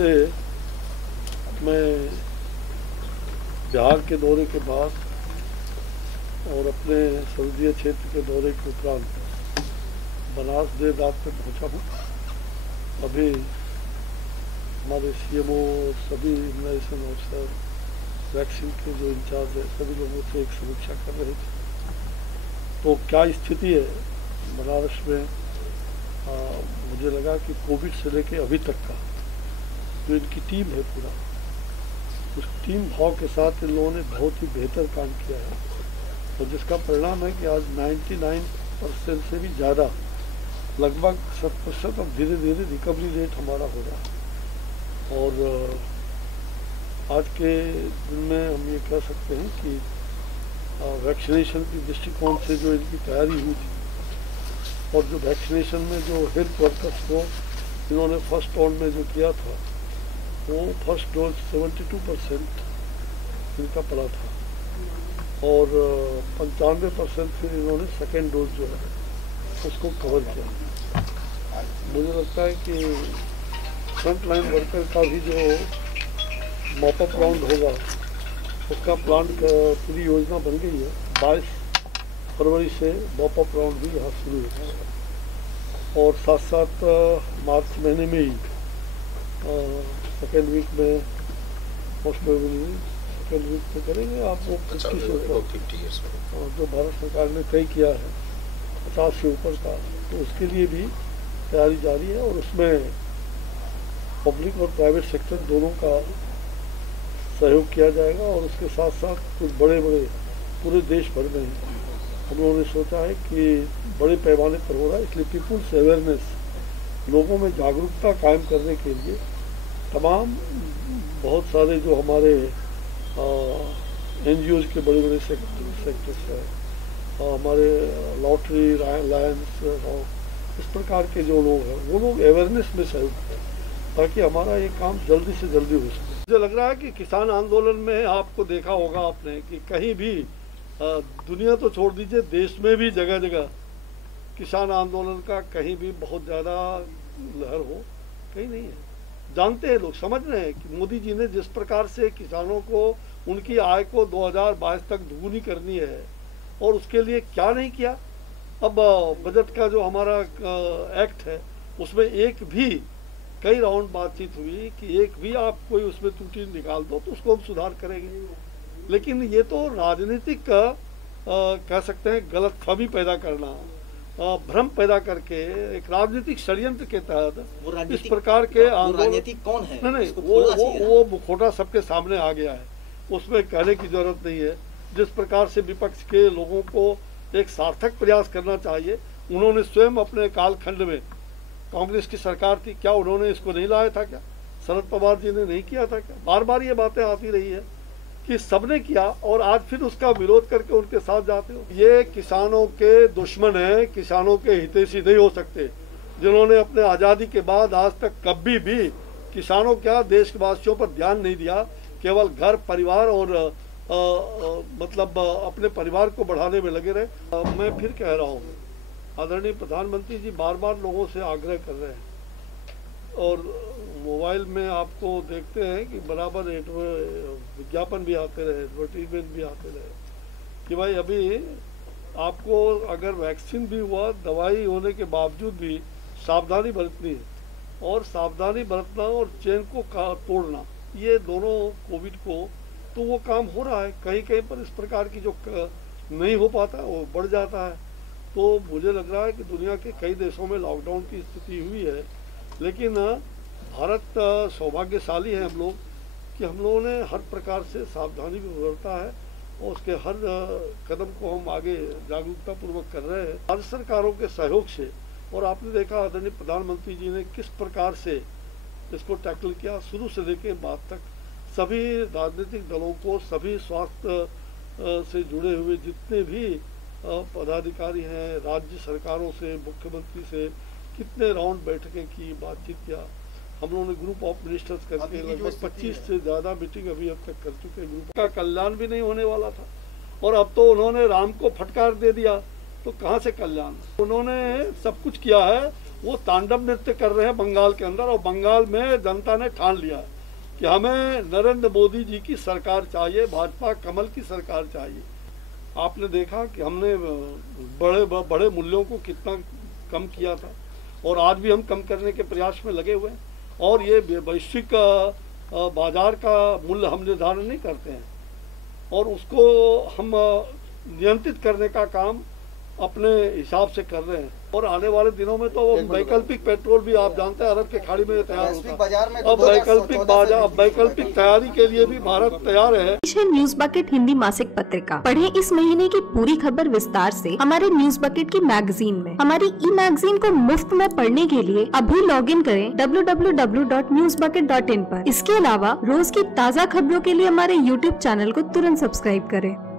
से मैं बिहार के दौरे के बाद और अपने संसदीय क्षेत्र के दौरे के उपरांत बनारस देर रात में पहुंचा हूँ। अभी हमारे सीएमओ सभी इम्यूनाइजेशन ऑफिसर वैक्सीन के जो इंचार्ज है सभी लोगों से एक समीक्षा कर रहे थे। तो क्या स्थिति है बनारस में, मुझे लगा कि कोविड से लेके अभी तक का जो इनकी टीम है पूरा, उस टीम भाव के साथ इन लोगों ने बहुत ही बेहतर काम किया है और जिसका परिणाम है कि आज 99% से भी ज़्यादा, लगभग 100% अब धीरे धीरे रिकवरी रेट हमारा हो रहा है। और आज के दिन में हम ये कह सकते हैं कि वैक्सीनेशन की दृष्टिकोण से जो इनकी तैयारी हुई थी और जो वैक्सीनेशन में जो हेल्थ वर्कर्स को इन्होंने फर्स्ट राउंड में जो किया था वो फर्स्ट डोज 72% इनका पड़ा था और 95% फिर इन्होंने सेकेंड डोज जो है उसको कवर किया। मुझे लगता है कि फ्रंट लाइन वर्कर का भी जो मॉपअप राउंड होगा उसका प्लान पूरी योजना बन गई है। 22 फरवरी से मॉपअप राउंड भी यहाँ शुरू होगा और साथ साथ मार्च महीने में ही सेकेंड वीक में मोस्ट प्रोबेबली सेकेंड वीक में करेंगे आप वो 50 से ऊपर जो भारत सरकार ने तय किया है 50 से ऊपर का, तो उसके लिए भी तैयारी जारी है और उसमें पब्लिक और प्राइवेट सेक्टर दोनों का सहयोग किया जाएगा। और उसके साथ साथ कुछ बड़े बड़े पूरे देश भर में हम लोगों ने सोचा है कि बड़े पैमाने पर हो रहा है, इसलिए पीपुल्स अवेयरनेस, लोगों में जागरूकता कायम करने के लिए तमाम बहुत सारे जो हमारे NGOs के बड़े बड़े सेक्टर्स हैं, हमारे लॉटरी लायंस और इस प्रकार के जो लोग हैं वो लोग अवेयरनेस में सहयोग करें ताकि हमारा ये काम जल्दी से जल्दी हो सके। मुझे लग रहा है कि किसान आंदोलन में आपको देखा होगा आपने कि कहीं भी दुनिया तो छोड़ दीजिए, देश में भी जगह जगह किसान आंदोलन का कहीं भी बहुत ज़्यादा लहर हो कहीं नहीं है। जानते हैं लोग, समझ रहे हैं कि मोदी जी ने जिस प्रकार से किसानों को उनकी आय को 2022 तक दुगुनी करनी है और उसके लिए क्या नहीं किया। अब बजट का जो हमारा एक्ट है उसमें एक भी कई राउंड बातचीत हुई कि एक भी आप कोई उसमें त्रुटि निकाल दो तो उसको हम सुधार करेंगे, लेकिन ये तो राजनीतिक कह सकते हैं गलतफहमी पैदा करना, भ्रम पैदा करके एक राजनीतिक षड्यंत्र के तहत इस प्रकार के आंदोलन कौन है? नहीं, वो मुखौटा सबके सामने आ गया है, उसमें कहने की जरूरत नहीं है। जिस प्रकार से विपक्ष के लोगों को एक सार्थक प्रयास करना चाहिए, उन्होंने स्वयं अपने कालखंड में कांग्रेस की सरकार थी, क्या उन्होंने इसको नहीं लाया था? क्या शरद पवार जी ने नहीं किया था? क्या बार बार ये बातें आती रही है कि सबने किया और आज फिर उसका विरोध करके उनके साथ जाते हो। ये किसानों के दुश्मन है, किसानों के हितैषी नहीं हो सकते, जिन्होंने अपने आज़ादी के बाद आज तक कभी भी किसानों क्या देशवासियों पर ध्यान नहीं दिया, केवल घर परिवार और मतलब अपने परिवार को बढ़ाने में लगे रहे। मैं फिर कह रहा हूँ, आदरणीय प्रधानमंत्री जी बार बार लोगों से आग्रह कर रहे हैं और मोबाइल में आपको देखते हैं कि बराबर विज्ञापन भी आते रहे, एडवर्टीजमेंट भी आते रहे कि भाई अभी आपको अगर वैक्सीन भी हुआ, दवाई होने के बावजूद भी सावधानी बरतनी है और सावधानी बरतना और चेन को तोड़ना, ये दोनों कोविड को, तो वो काम हो रहा है। कहीं कहीं पर इस प्रकार की जो नहीं हो पाता वो बढ़ जाता है। तो मुझे लग रहा है कि दुनिया के कई देशों में लॉकडाउन की स्थिति हुई है, लेकिन भारत सौभाग्यशाली है हम लोग कि हम लोगों ने हर प्रकार से सावधानी भी बरता है और उसके हर कदम को हम आगे जागरूकता पूर्वक कर रहे हैं राज्य सरकारों के सहयोग से। और आपने देखा आदरणीय प्रधानमंत्री जी ने किस प्रकार से इसको टैकल किया, शुरू से लेकर बाद तक सभी राजनीतिक दलों को, सभी स्वास्थ्य से जुड़े हुए जितने भी पदाधिकारी हैं, राज्य सरकारों से, मुख्यमंत्री से कितने राउंड बैठकें की, बातचीत किया। हम लोगों ने ग्रुप ऑफ मिनिस्टर्स करके लगभग 25 से ज़्यादा मीटिंग अभी अब तक कर चुके। ग्रुप का कल्याण भी नहीं होने वाला था और अब तो उन्होंने राम को फटकार दे दिया, तो कहाँ से कल्याण? उन्होंने सब कुछ किया है वो तांडव नृत्य कर रहे हैं बंगाल के अंदर, और बंगाल में जनता ने ठान लिया कि हमें नरेंद्र मोदी जी की सरकार चाहिए, भाजपा कमल की सरकार चाहिए। आपने देखा कि हमने बड़े बड़े मूल्यों को कितना कम किया था, और आज भी हम कम करने के प्रयास में लगे हुए हैं। और ये वैश्विक बाजार का मूल्य हम निर्धारण नहीं करते हैं, और उसको हम नियंत्रित करने का काम अपने हिसाब से कर रहे हैं। और आने वाले दिनों में तो वैकल्पिक पेट्रोल भी आप जानते हैं अरब के खाड़ी में तैयार होता है। अब वैकल्पिक तैयारी के लिए भी भारत तैयार है। न्यूज बकेट हिंदी मासिक पत्रिका पढ़े इस महीने की पूरी खबर विस्तार से हमारे न्यूज बकेट की मैगजीन में। हमारी ई मैगजीन को मुफ्त में पढ़ने के लिए अभी लॉग इन करें www.newsbucket.in पर। इसके अलावा रोज की ताज़ा खबरों के लिए हमारे YouTube चैनल को तुरंत सब्सक्राइब करें।